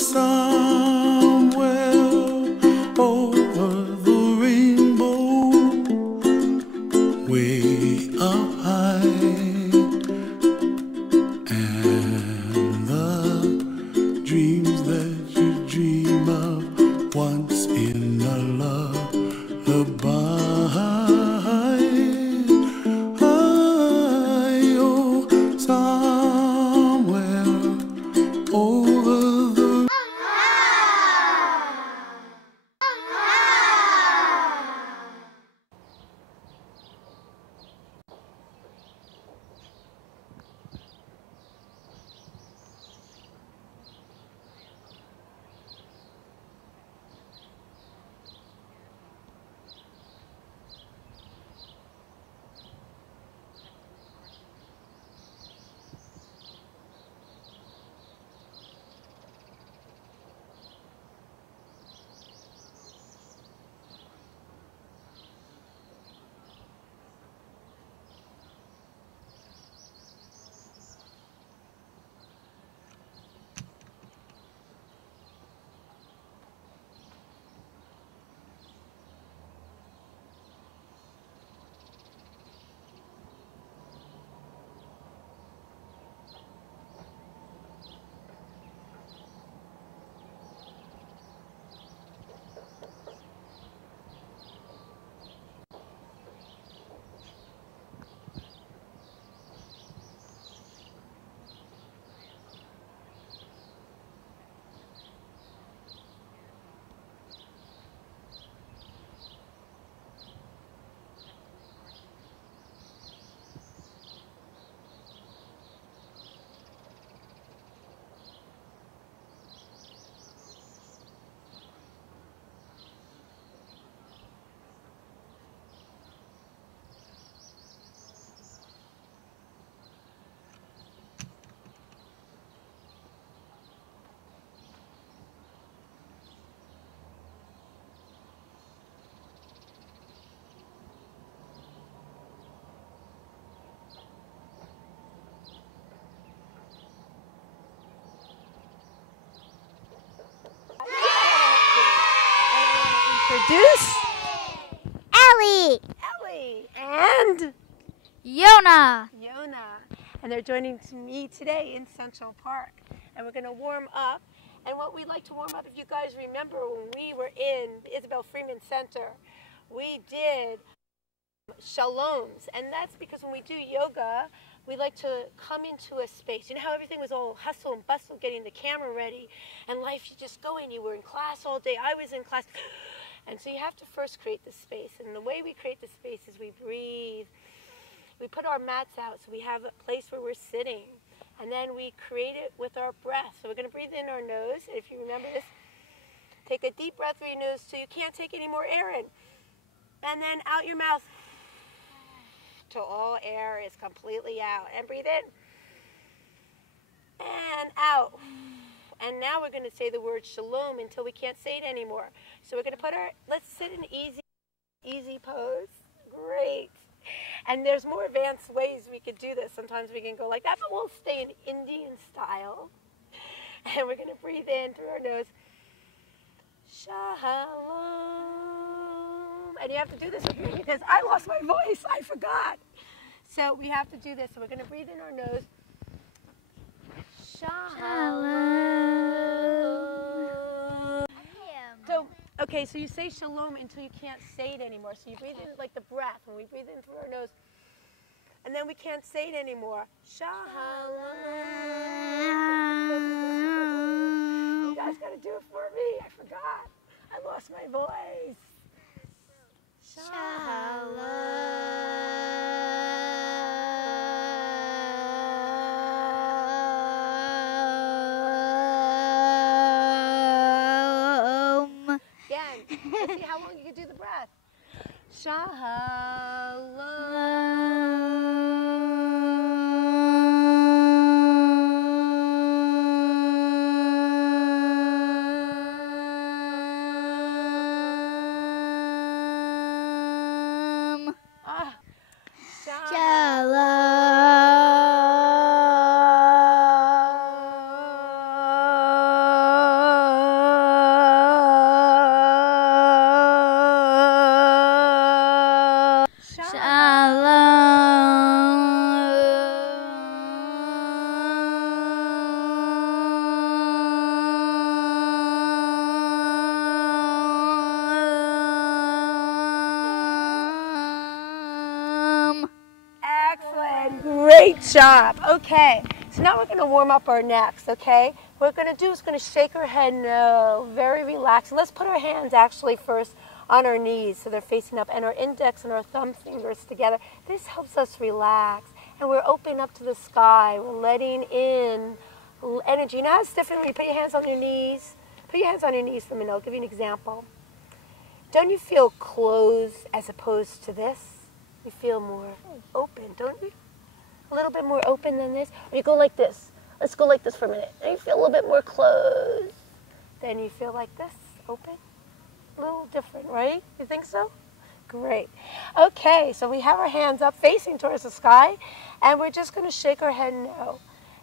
somewhere over the rainbow, way up high, and the dreams that you dream of once in a lullaby. Oh, somewhere over the Introduce Ellie Ellie and Yona. Yona. And they're joining me today in Central Park. And we're going to warm up. And what we'd like to warm up, if you guys remember when we were in Isabel Freeman Center, we did shaloms. And that's because when we do yoga, we like to come into a space. You know how everything was all hustle and bustle getting the camera ready, and life, you just go in. You were in class all day. I was in class. And so you have to first create the space. And the way we create the space is we breathe. We put our mats out so we have a place where we're sitting. And then we create it with our breath. So we're going to breathe in our nose. And if you remember this, take a deep breath through your nose so you can't take any more air in. And then out your mouth till all air is completely out. And breathe in. And out. And now we're going to say the word shalom until we can't say it anymore. So we're going to let's sit in easy pose. Great. And there's more advanced ways we could do this. Sometimes we can go like that, but we'll stay in Indian style. And we're going to breathe in through our nose. Shalom. And you have to do this with me because I lost my voice. I forgot. So we have to do this. So we're going to breathe in our nose. Shalom. So, okay, so you say shalom until you can't say it anymore. So you breathe in like the breath. When we breathe in through our nose, and then we can't say it anymore. Shalom. You guys got to do it for me. I forgot. I lost my voice. Let's see how long you can do the breath. Shalom. Shalom. Great job. Okay, so now we're going to warm up our necks, okay? What we're going to do is going to shake our head no, very relaxed. Let's put our hands actually first on our knees so they're facing up, and our index and our thumb fingers together. This helps us relax, and we're opening up to the sky. We're letting in energy. Now it's different when you put your hands on your knees. Put your hands on your knees for a minute. I'll give you an example. Don't you feel closed as opposed to this? You feel more open, don't you? A little bit more open than this. Or you go like this. Let's go like this for a minute. And you feel a little bit more closed. Then you feel like this, open. A little different, right? You think so? Great. Okay, so we have our hands up facing towards the sky, and we're just going to shake our head no.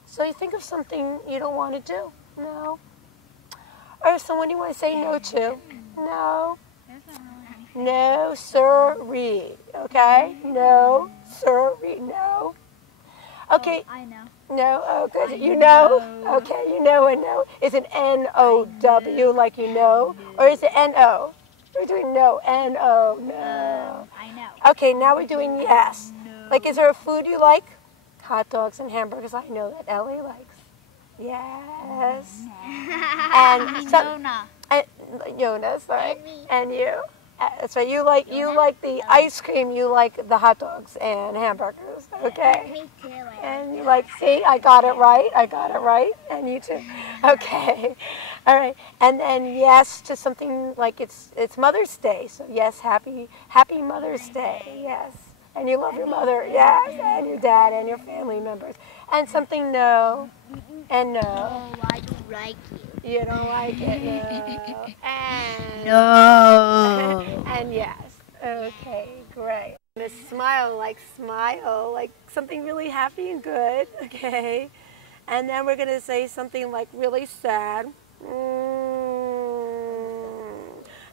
So you think of something you don't want to do. No. Or someone you want to say no to. No. No, sirree. Okay? No, sirree. No. Okay. I know. No? Oh, good. You know? Okay, you know and no. Is it N-O-W, like you know? Or is it N-O? We're doing no. N-O. No. I know. Okay, now we're doing yes. No. Like, is there a food you like? Hot dogs and hamburgers. I know that Ellie likes. Yes. And Yona, sorry. And you. That's right. You like the ice cream. You like the hot dogs and hamburgers. Okay. And you like. See, I got it right. I got it right. And you too. Okay. All right. And then yes to something like it's Mother's Day. So yes, happy Mother's Day. Yes. And you love your mother. Yes. And your dad and your family members. And something no. And no. Oh, I don't like you. You don't like it, no. And no. And yes. Okay, great. And smile like something really happy and good. Okay. And then we're gonna say something like really sad.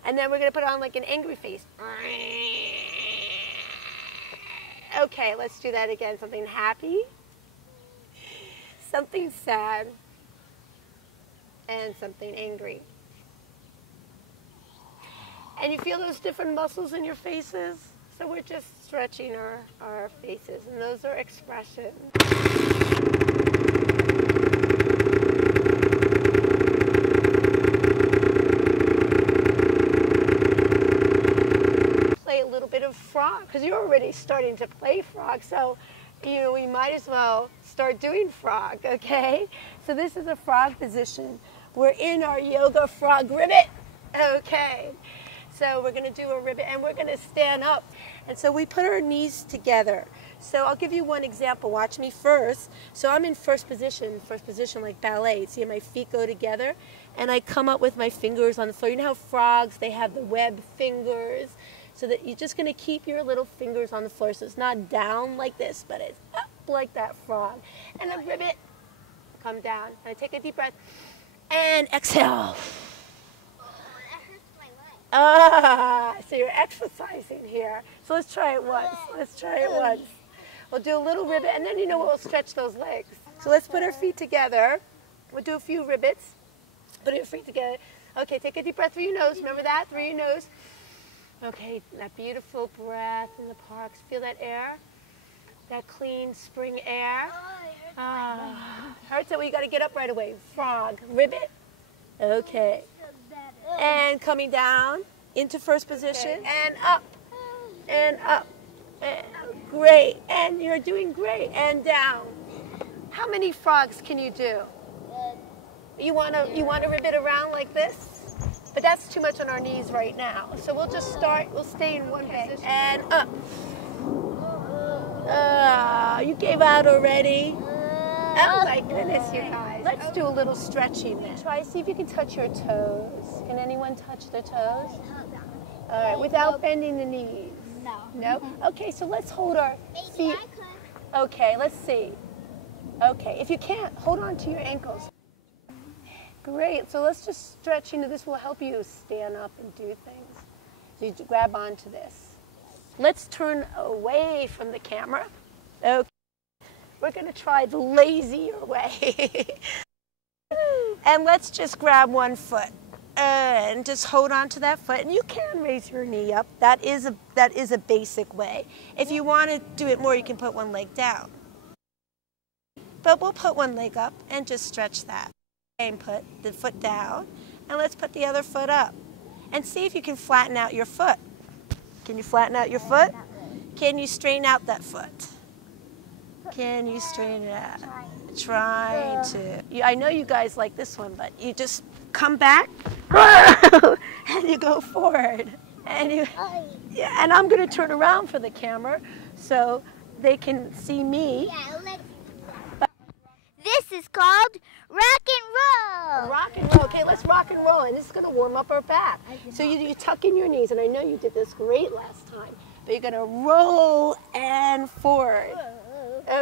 And then we're gonna put on like an angry face. Okay, let's do that again. Something happy. Something sad. And something angry. And you feel those different muscles in your faces? So we're just stretching our faces, and those are expressions. Play a little bit of frog, because you're already starting to play frog, so we might as well start doing frog, okay? So this is a frog position. We're in our yoga frog ribbit. Okay. So we're going to do a ribbit, and we're going to stand up. And so we put our knees together. So I'll give you one example. Watch me first. So I'm in first position like ballet. See, my feet go together, and I come up with my fingers on the floor. You know how frogs, they have the web fingers? So that you're just going to keep your little fingers on the floor. So it's not down like this, but it's up like that frog. And a ribbit. Come down. And I take a deep breath. And exhale. So you're exercising here. So let's try it once. We'll do a little ribbit, and then we'll stretch those legs. So let's put our feet together. We'll do a few ribbits. Put your feet together. Okay, take a deep breath through your nose. Remember that? Through your nose. Okay, that beautiful breath in the parks. Feel that air? That clean spring air. Hurts it? Well, you got to get up right away. Frog, ribbit. Okay. And coming down into first position. Okay. And up. And up. And great. And you're doing great. And down. How many frogs can you do? You want to ribbit around like this? But that's too much on our knees right now. So we'll just start. We'll stay in one position. And up. You gave out already. Oh my goodness, you guys. Let's do a little stretching then. Try, see if you can touch your toes. Can anyone touch their toes? All right, without bending the knees. No. No? Okay, so let's hold our feet. Okay, let's see. Okay, if you can't, hold on to your ankles. Great, so let's just stretch. This will help you stand up and do things. So you grab onto this. Let's turn away from the camera. Okay. We're going to try the lazier way. And let's just grab one foot and just hold on to that foot. And you can raise your knee up. That is a basic way. If you want to do it more, you can put one leg down. But we'll put one leg up and just stretch that. And put the foot down. And let's put the other foot up. And see if you can flatten out your foot. Can you flatten out your foot? Can you straighten out that foot? Can you straighten it out? Trying to. I know you guys like this one, but you just come back and you go forward. And and I'm going to turn around for the camera so they can see me. This is called rock and roll. Rock and roll. Okay, let's rock and roll. And this is going to warm up our back. So you tuck in your knees, and I know you did this great last time, but you're going to roll and forward.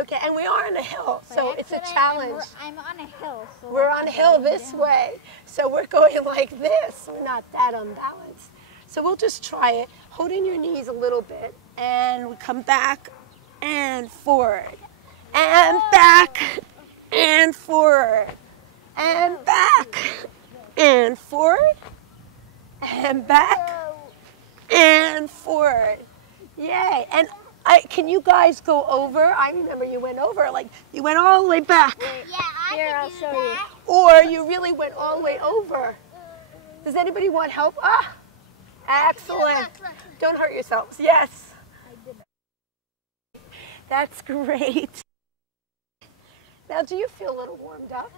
Okay, and we are on a hill, so it's a challenge. I'm on a hill. So we're on a hill this way, so we're going like this. We're not that unbalanced. So we'll just try it. Hold in your knees a little bit, and we come back and forward, and back and forward, and back and forward, and back and forward. Yay! And can you guys go over? I remember you went over, like you went all the way back. Yeah, Here, I'll show you. Or you really went all the way over. Does anybody want help? Ah, excellent. Don't hurt yourselves. Yes. That's great. Now, do you feel a little warmed up?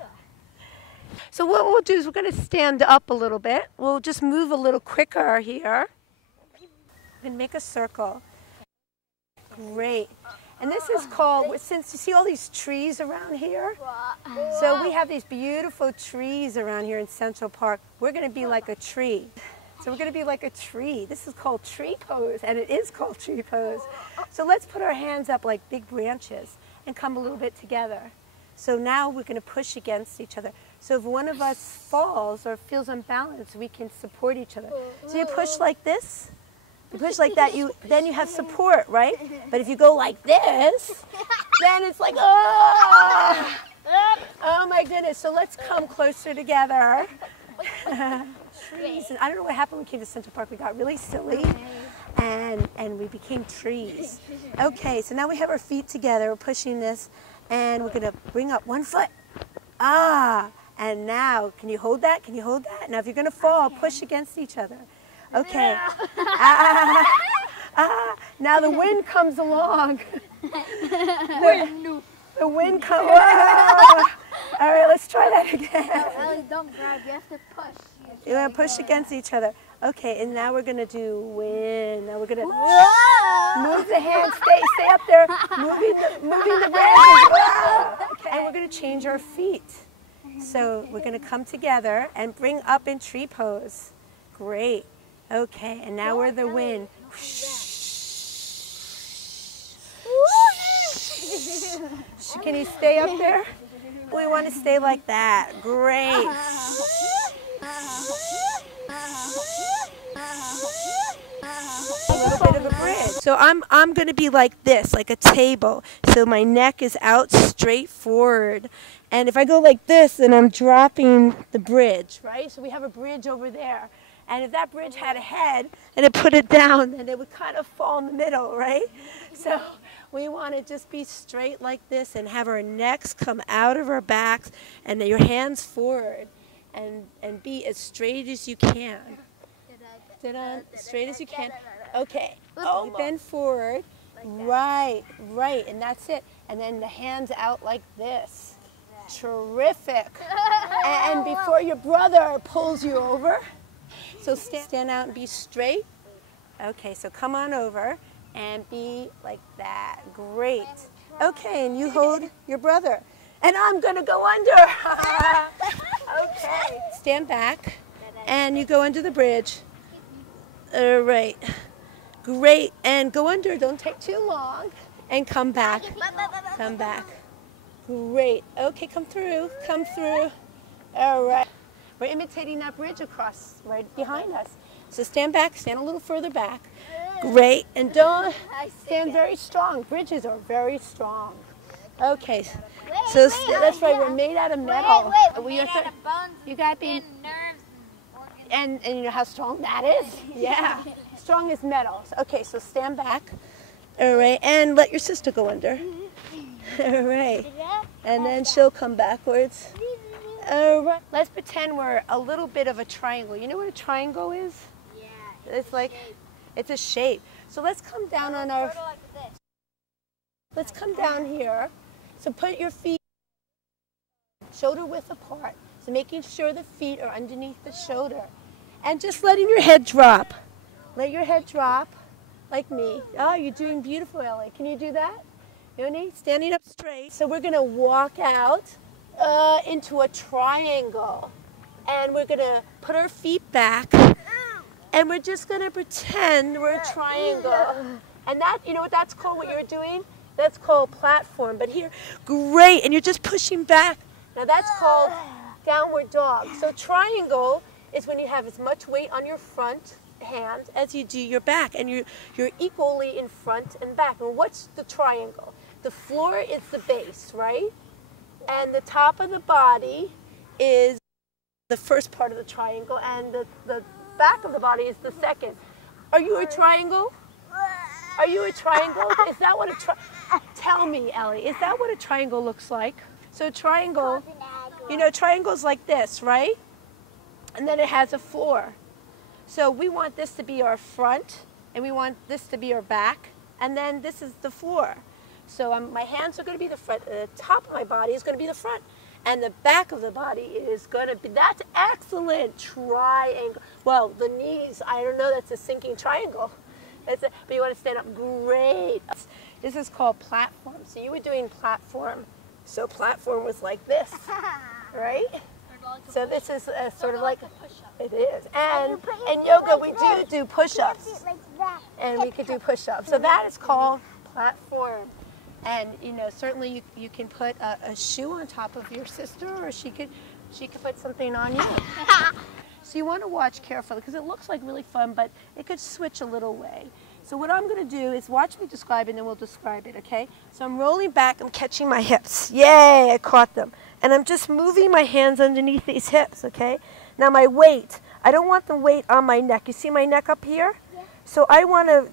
So what we'll do is we're going to stand up a little bit. We'll just move a little quicker here. We're going to make a circle. Great. And this is called, since you see all these trees around here, so we have these beautiful trees around here in Central Park. We're going to be like a tree. So we're going to be like a tree. This is called tree pose, and it is called tree pose. So let's put our hands up like big branches and come a little bit together. So now we're going to push against each other. So if one of us falls or feels unbalanced, we can support each other. So you push like this. You push like that, then you have support, right? But if you go like this, then it's like, oh! Oh my goodness. So let's come closer together. Trees. And I don't know what happened when we came to Central Park. We got really silly and we became trees. Okay, so now we have our feet together. We're pushing this and we're going to bring up one foot. Ah, and now, can you hold that? Can you hold that? Now if you're going to fall, push against each other. Okay. Now the wind comes along. The wind comes. All right, let's try that again. Don't grab, you have to push. You're going to push against each other. Okay, and now we're going to do wind. Now we're going to move the hands. Stay up there. Moving the branches. Okay. And we're going to change our feet. So we're going to come together and bring up in tree pose. Great. Okay, and now we're the wind. Can you stay up there? We want to stay like that. Great. A little bit of a bridge. So I'm going to be like this, like a table. So my neck is out straight forward. And if I go like this, then I'm dropping the bridge, right? So we have a bridge over there. And if that bridge had a head and it put it down, then it would kind of fall in the middle, right? So we want to just be straight like this and have our necks come out of our backs and your hands forward and be as straight as you can. Straight as you can. Okay. Oh, bend forward. Right. And that's it. And then the hands out like this. Terrific. And before your brother pulls you over, so stand out and be straight. Okay, so come on over and be like that. Great. Okay, and you hold your brother. And I'm going to go under. Okay. Stand back and you go under the bridge. All right. Great. And go under. Don't take too long. And come back. Come back. Great. Okay, come through. Come through. All right. We're imitating that bridge across right behind us. So stand back, stand a little further back. Great, and don't stand very strong. Bridges are very strong. Okay, so that's right, we're made out of metal. We're made out of bones you got to be, and nerves and you know how strong that is? Yeah, strong as metal. Okay, so stand back. All right, and let your sister go under. All right. And then she'll come backwards. All right. Let's pretend we're a little bit of a triangle. You know what a triangle is? Yeah. It's like, it's a shape. So let's come down on our, Sort of like this. let's come down here. So put your feet shoulder width apart. So making sure the feet are underneath the shoulder. And just letting your head drop. Let your head drop like me. Oh, you're doing beautiful, Ellie. Can you do that? Yoni, standing up straight. So we're going to walk out into a triangle. And we're going to put our feet back. And we're just going to pretend we're a triangle. And that, you know what that's called, what you're doing? That's called platform. But here, great. And you're just pushing back. Now that's called downward dog. So triangle is when you have as much weight on your front hand as you do your back, and you're equally in front and back. And what's the triangle? The floor is the base, right? And the top of the body is the first part of the triangle, and the back of the body is the second. Are you a triangle? Are you a triangle? Is that what tell me, Ellie, is that what a triangle looks like? So triangle, you know, triangle's like this, right? And then it has a floor. So we want this to be our front, and we want this to be our back, and then this is the floor. So my hands are going to be the front, the top of my body is going to be the front, and the back of the body is going to be, that's excellent, triangle. Well, the knees, I don't know, that's a sinking triangle. But you want to stand up, great. This is called platform. So you were doing platform. So platform was like this, right? So this is sort of like, it is. And in yoga we do push-ups. And we could do push-ups. So that is called platform. And you know, certainly you can put a shoe on top of your sister, or she could put something on you. So you want to watch carefully because it looks like really fun, but it could switch a little way. So what I'm going to do is watch me describe it, and then we'll describe it, okay? So I'm rolling back, I'm catching my hips. Yay, I caught them. And I'm just moving my hands underneath these hips, okay? Now my weight, I don't want the weight on my neck. You see my neck up here? Yeah. So I want to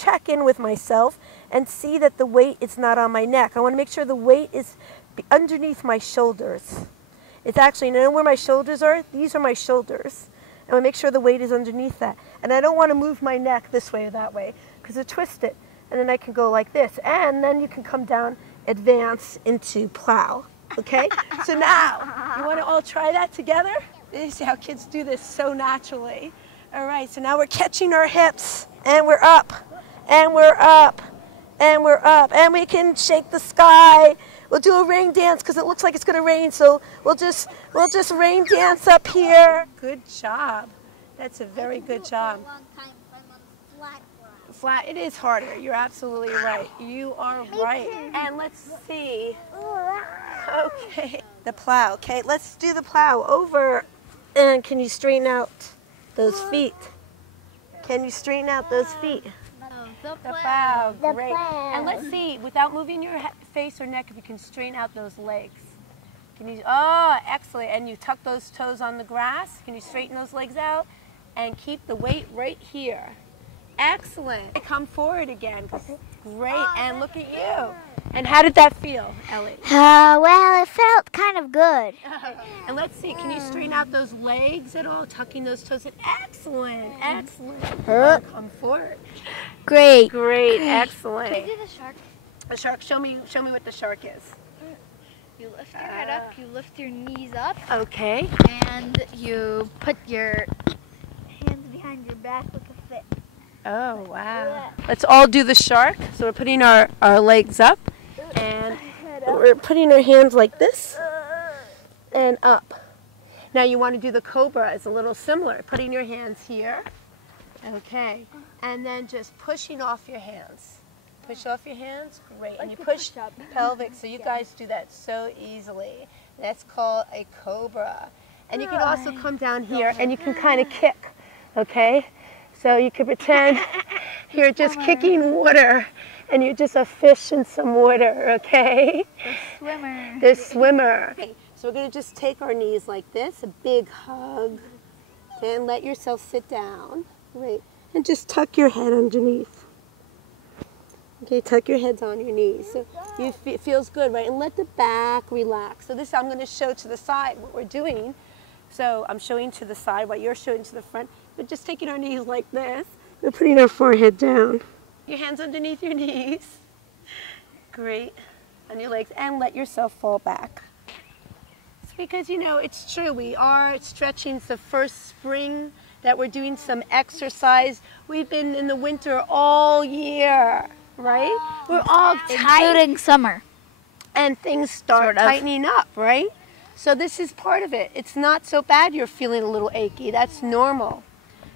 check in with myself and see that the weight is not on my neck. I want to make sure the weight is underneath my shoulders. It's actually, you know where my shoulders are? These are my shoulders. I want to make sure the weight is underneath that. And I don't want to move my neck this way or that way because it twists it. And then I can go like this. And then you can come down, advance into plow. Okay? So now, you want to all try that together? You see how kids do this so naturally. All right, so now we're catching our hips. And we're up. And we're up. And we're up. And we can shake the sky. We'll do a rain dance because it looks like it's going to rain, so we'll just rain dance up here. Good job. That's a very good job. Flat, it is harder. You're absolutely right. You are right. And let's see. Okay, the plow. Okay, let's do the plow over. And can you straighten out those feet? Can you straighten out those feet? The plow, great. And let's see, without moving your face or neck, if you can straighten out those legs. Can you? Oh, excellent. And you tuck those toes on the grass. Can you straighten those legs out? And keep the weight right here. Excellent. Come forward again. Great. And look at you. And how did that feel, Ellie? Well, it felt kind of good. And let's see, can you straighten out those legs at all? Tucking those toes in. Excellent. Excellent. Come forward. Great. Great. Excellent. Can you do the shark? The shark. Show me what the shark is. You lift your head up, you lift your knees up. Okay. And you put your hands behind your back like a fit. Oh, wow. Let's all do the shark. So we're putting our legs up. And we're putting our hands like this. And up. Now you want to do the cobra. It's a little similar. Putting your hands here. Okay. And then just pushing off your hands. Push off your hands. Great. And you push pelvic. So you guys do that so easily. That's called a cobra. And you can also come down here and you can kind of kick. Okay? So you could pretend you're just kicking water and you're just a fish in some water, okay? The swimmer. The swimmer. Okay, so we're going to just take our knees like this, a big hug. Okay, and let yourself sit down. Great. And just tuck your head underneath. Okay, tuck your heads on your knees. So it feels good, right? And let the back relax. So this I'm going to show to the side what we're doing. So I'm showing to the side while you're showing to the front. But just taking our knees like this. We're putting our forehead down. Your hands underneath your knees. Great. On your legs. And let yourself fall back. It's because, you know, it's true. We are stretching. It's the first spring that we're doing some exercise. We've been in the winter all year, right? We're all tight. Including summer. And things start tightening up, right? So this is part of it. It's not so bad you're feeling a little achy. That's normal.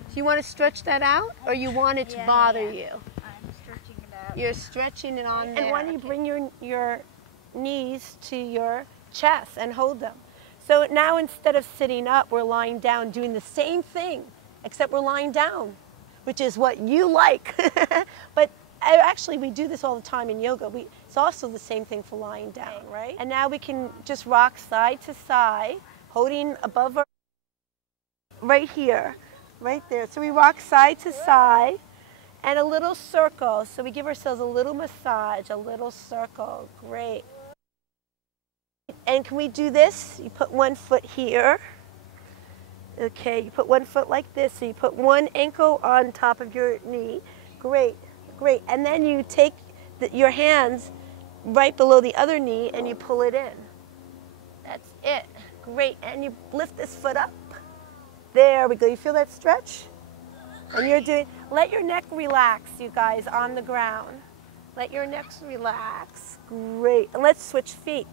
Do you want to stretch that out, or you want it to bother you? I'm stretching it out. You're stretching it on there. And why don't you bring your knees to your chest and hold them. So now instead of sitting up, we're lying down doing the same thing, except we're lying down, which is what you like. But actually, we do this all the time in yoga. It's also the same thing for lying down, right? And now we can just rock side to side, holding above our, right here, right there. So we rock side to side, and a little circle. So we give ourselves a little massage, a little circle. Great. And can we do this? You put one foot here. Okay, you put one foot like this. So you put one ankle on top of your knee. Great, great. And then you take your hands right below the other knee and you pull it in. That's it. Great. And you lift this foot up. There we go. You feel that stretch? And you're doing, let your neck relax, you guys, on the ground. Let your neck relax. Great. And let's switch feet.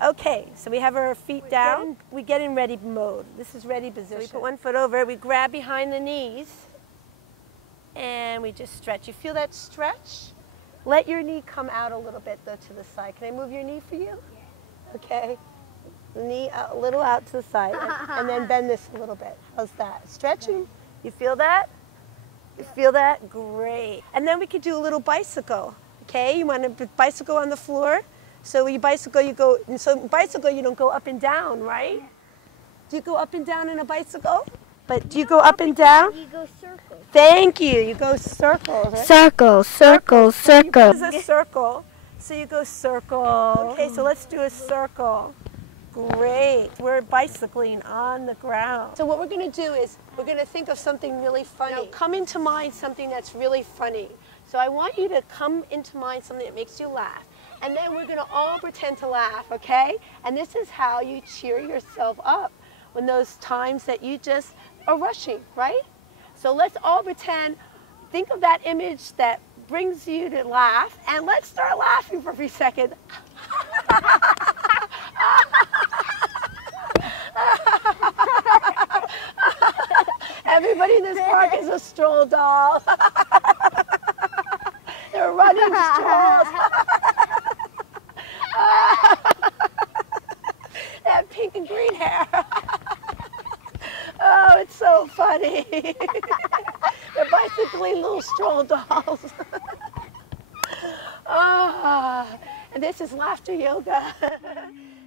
Okay, so we have our feet down. We get in ready mode. This is ready position. So we put one foot over, we grab behind the knees, and we just stretch. You feel that stretch? Let your knee come out a little bit, though, to the side. Can I move your knee for you? Yeah. Okay. The knee a little out to the side, and then bend this a little bit. How's that? Stretching? You feel that? You feel that? Great. And then we could do a little bicycle. Okay, you want to bicycle on the floor? So when you bicycle, you go, so bicycle, you don't go up and down, right? Do you go up and down in a bicycle? But do you go up and down? You go circle. Thank you. You go circles, right? Circle, circle, circle. This is a circle. So you go circle. Okay, so let's do a circle. Great. We're bicycling on the ground. So what we're going to do is we're going to think of something really funny. Now, come into mind something that's really funny. So I want you to come into mind something that makes you laugh. And then we're going to all pretend to laugh, okay? And this is how you cheer yourself up when those times that you just are rushing, right? So let's all pretend, think of that image that brings you to laugh, and let's start laughing for a few seconds. Everybody in this park is a stroll doll. They're running strolls. They have pink and green hair. Oh, it's so funny. They're basically little stroll dolls. Oh, and this is laughter yoga.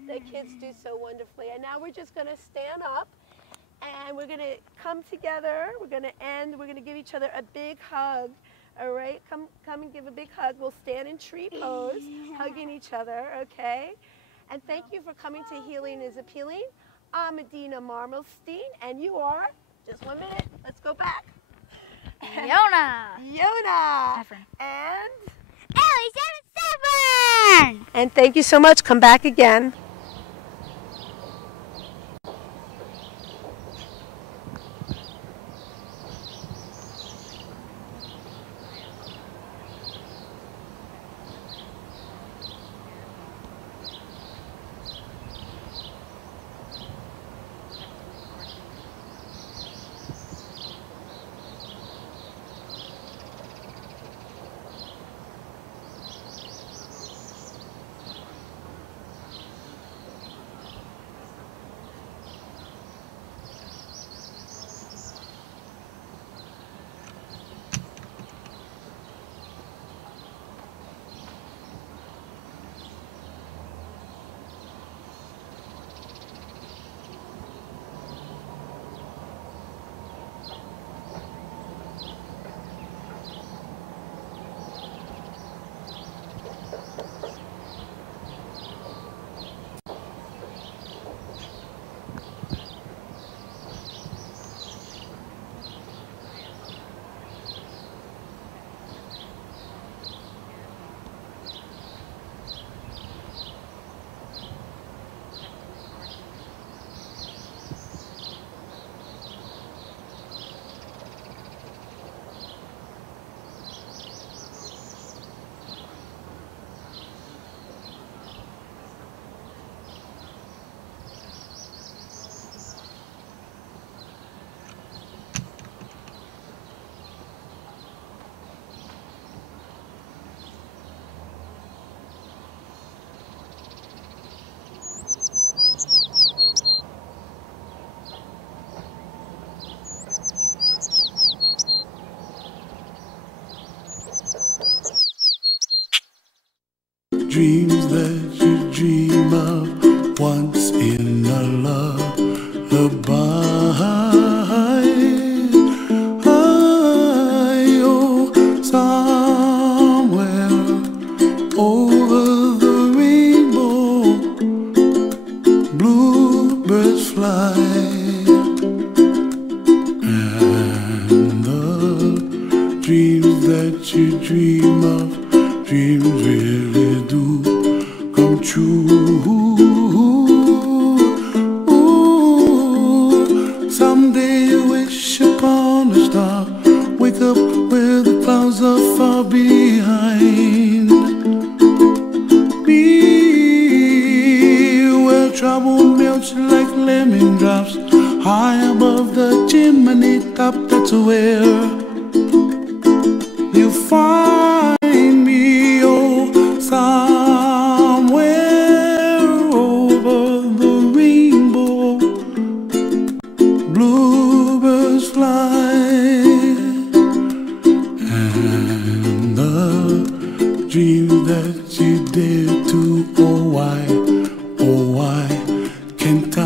The kids do so wonderfully. And now we're just going to stand up and we're going to come together. We're going to end. We're going to give each other a big hug. All right, come and give a big hug. We'll stand in tree pose, hugging each other, okay? And thank you for coming to Healing is Appealing. I'm Adina Marmelstein, and you are, just 1 minute, let's go back. Yona. Yona. Efren. And? Ellie 77. And thank you so much. Come back again. dreams that you dream of once in a lullaby. Oh, somewhere over the rainbow, bluebirds fly, and the dreams that you dream of, dreams really do come true. Ooh, someday you wish upon a star, wake up where the clouds are far behind me, where trouble melts like lemon drops high above the chimney top. That's where you find me. Oh, somewhere over the rainbow, bluebirds fly, and the dreams that you dare to, oh why can't I?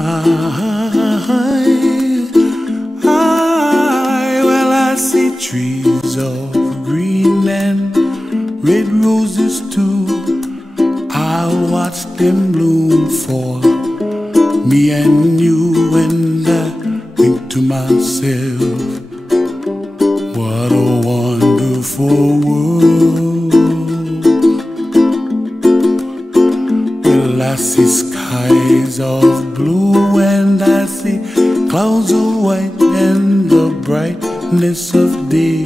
Well, I see trees of green and red roses too. I'll watch them bloom for me and you, and I think to myself, what a wonderful world. Well, I see skies of blue and I see clouds of white and the brightness of day.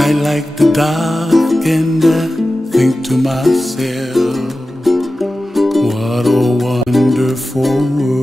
I like the dark and I think to myself, what a wonderful world.